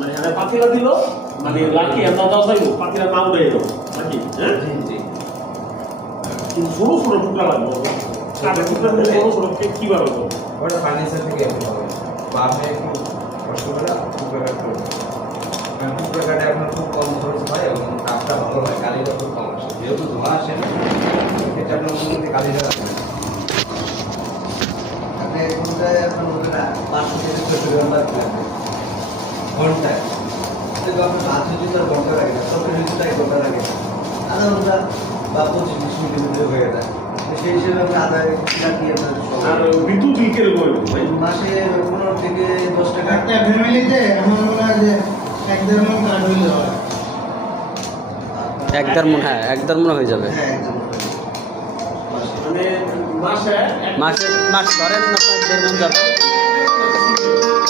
মানে এখানে পাতিলা দিল মানে লাকি আমরা দাও যাইব পাতিলা নাম উড়ে এলো নাকি হ্যাঁ জি জি। কিন্তু ছোট ছোট টুকরা লাগবে কাঠের টুকরা হলে ছোট ছোট কিভাবে হবে ওটা ফার্নিচার থেকে আপনি পাবেন বা আপনি একটু কষ্ট করে টুকরা কাট করবেন কারণ টুকরা কাটে আপনার খুব কম খরচ হয় এবং কাঠটা ভালো হয়, কালিটা খুব কম আসে, যেহেতু ধোঁয়া আসে না সেটা আপনার মধ্যে কালিটা আসে না। আপনি কোনটায় আপনার মধ্যে না 500 থেকে 600 গ্রাম লাগবে ঘন্টায়, কিন্তু আপনার 500 লিটার ঘন্টা লাগে না, 100 লিটার ঘন্টা লাগে না, আধা ঘন্টা বা 25-20 মিনিটের মধ্যে হয়ে যায়। সেই হিসেবে আমরা আধা রাখি আপনার আর বিদ্যুৎ বিল কিরকম হবে ভাই মাসে 15 থেকে 10 টাকা। একটা ফ্যামিলিতে এমন মনে হয় যে 1-1.5 মণ কাঠ হইলে হয়। এক দেড় মণ, হ্যাঁ 1-1.5 মণ হয়ে যাবে। হ্যাঁ একদম মানে মাসে মাসে মাস ধরেন আপনার 1.5 মণ যাবে।